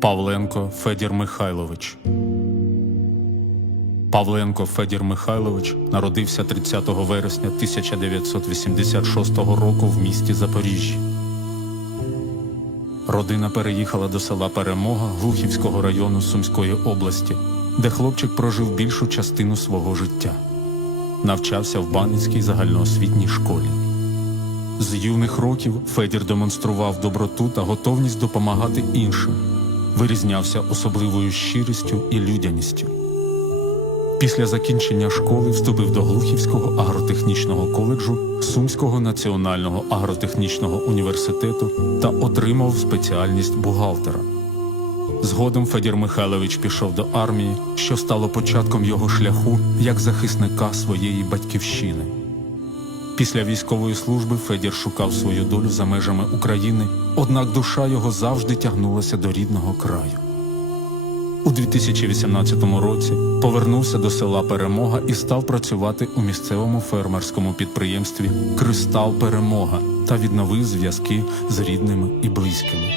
Павленко Федір Михайлович. Павленко Федір Михайлович народився 30 вересня 1986 року в місті Запоріжжя. Родина переїхала до села Перемога Глухівського району Сумської області, де хлопчик прожив більшу частину свого життя. Навчався в Баницькій загальноосвітній школі. З юних років Федір демонстрував доброту та готовність допомагати іншим, вирізнявся особливою щирістю і людяністю. Після закінчення школи вступив до Глухівського агротехнічного коледжу Сумського національного агротехнічного університету та отримав спеціальність бухгалтера. Згодом Федір Михайлович пішов до армії, що стало початком його шляху як захисника своєї батьківщини. Після військової служби Федір шукав свою долю за межами України, однак душа його завжди тягнулася до рідного краю. У 2018 році повернувся до села Перемога і став працювати у місцевому фермерському підприємстві Кристал Перемога та відновив зв'язки з рідними і близькими.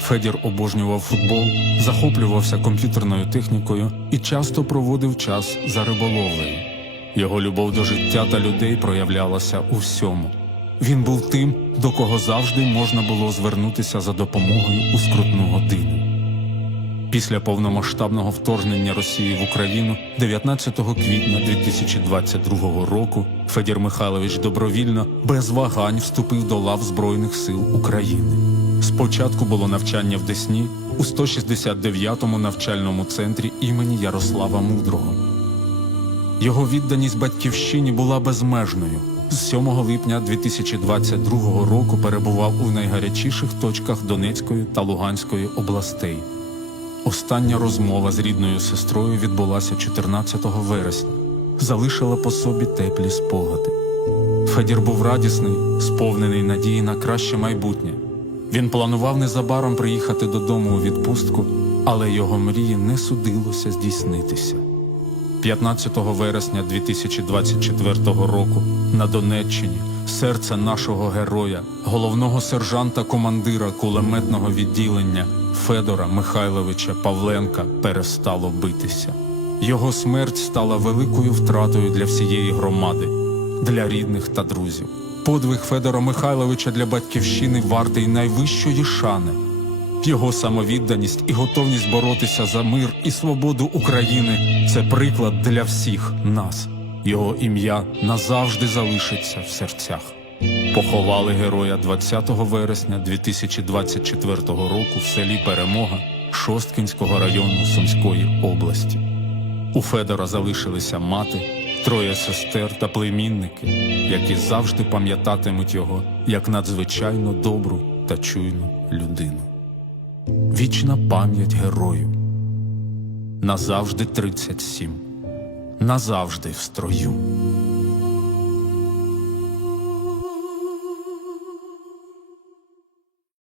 Федір обожнював футбол, захоплювався комп'ютерною технікою і часто проводив час за риболовлею. Його любов до життя та людей проявлялася у всьому. Він був тим, до кого завжди можна було звернутися за допомогою у скрутну годину. Після повномасштабного вторгнення Росії в Україну 19 квітня 2022 року Федір Михайлович добровільно без вагань вступив до лав Збройних сил України. Спочатку було навчання в Десні у 169-му навчальному центрі імені Ярослава Мудрого. Його відданість батьківщині була безмежною. З 7 липня 2022 року перебував у найгарячіших точках Донецької та Луганської областей. Остання розмова з рідною сестрою відбулася 14 вересня, залишила по собі теплі спогади. Федір був радісний, сповнений надії на краще майбутнє. Він планував незабаром приїхати додому у відпустку, але його мрії не судилося здійснитися. 15 вересня 2024 року на Донеччині серце нашого героя, головного сержанта командира кулеметного відділення Федора Михайловича Павленка перестало битися. Його смерть стала великою втратою для всієї громади, для рідних та друзів. Подвиг Федора Михайловича для батьківщини вартий найвищої шани. Його самовідданість і готовність боротися за мир і свободу України це приклад для всіх нас. Його ім'я назавжди залишиться в серцях. Поховали героя 20 вересня 2024 року в селі Перемога Шосткінського району Сумської області. У Федора залишилися мати, троє сестер та племінники, які завжди пам'ятатимуть його як надзвичайно добру та чуйну людину. Вічна пам'ять герою. Назавжди 37. Назавжди в строю.